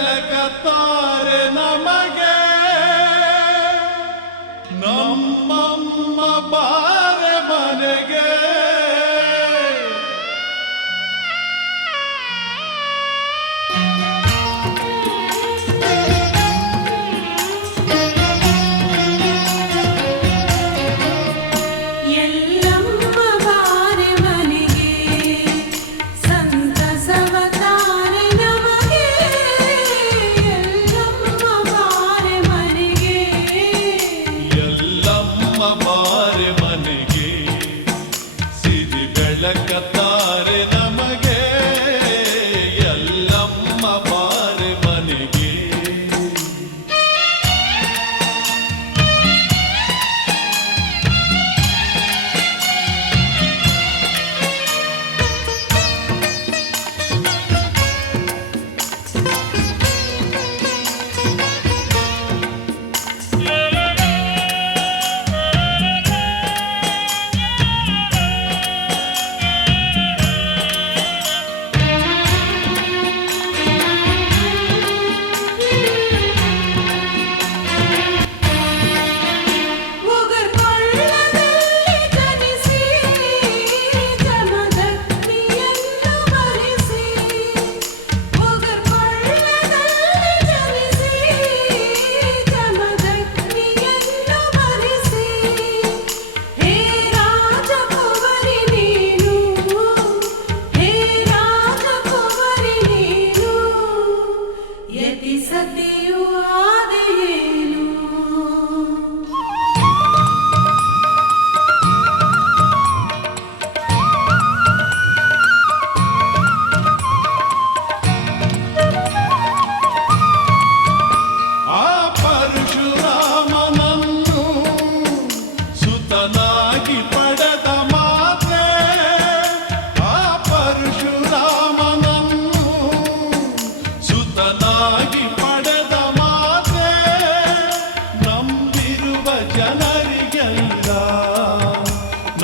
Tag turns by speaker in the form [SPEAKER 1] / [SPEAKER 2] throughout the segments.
[SPEAKER 1] ಸಿರಿಬೆಳಕತ್ತಾರೆ ನಮಗೆ ನಮ್ಮಮ್ಮ ಬಾ لك الطارق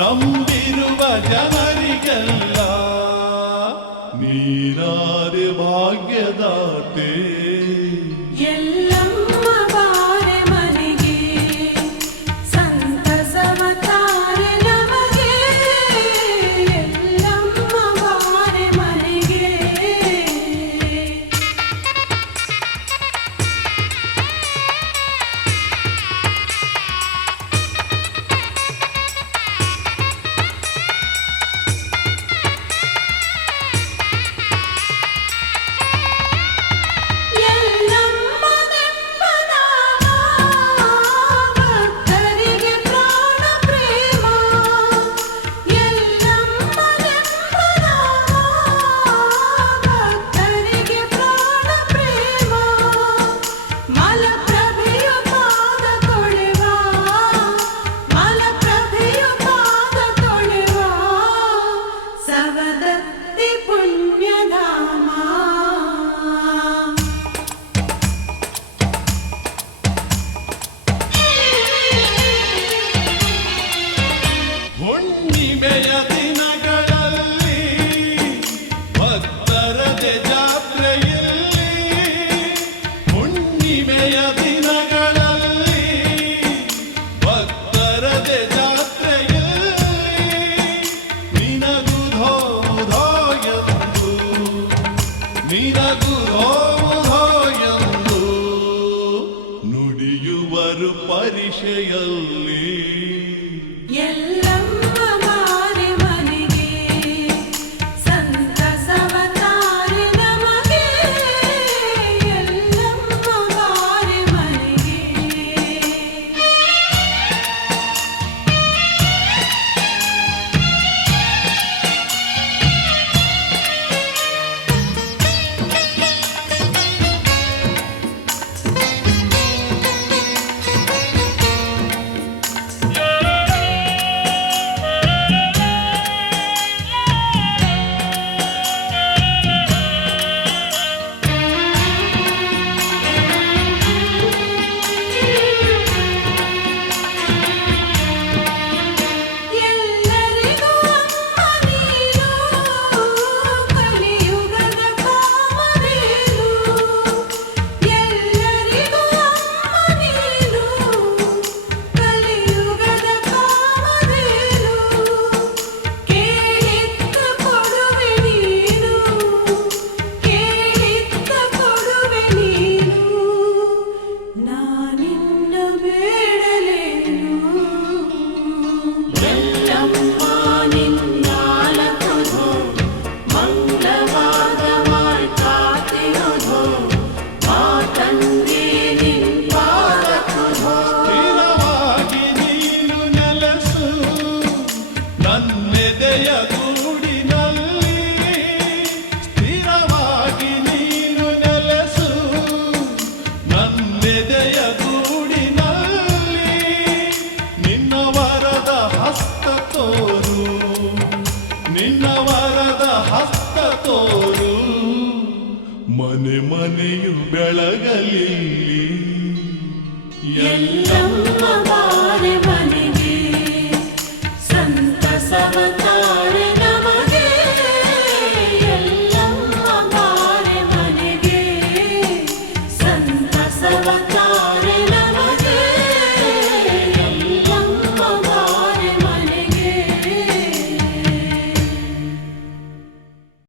[SPEAKER 1] ಜನರಿಗೆಲ್ಲ ನಂಬಿರುವ ಜನರಿಗೆಲ್ಲ ನೀನಾದೆ
[SPEAKER 2] पुण्यदामा
[SPEAKER 1] ಪರಿಷೆಯಲ್ಲಿ
[SPEAKER 2] ಎಲ್ಲಮ್ಮ
[SPEAKER 1] ಮನೆಯು ಬೆಳಗಲಿ
[SPEAKER 2] ಎಲ್ಲಮ್ಮ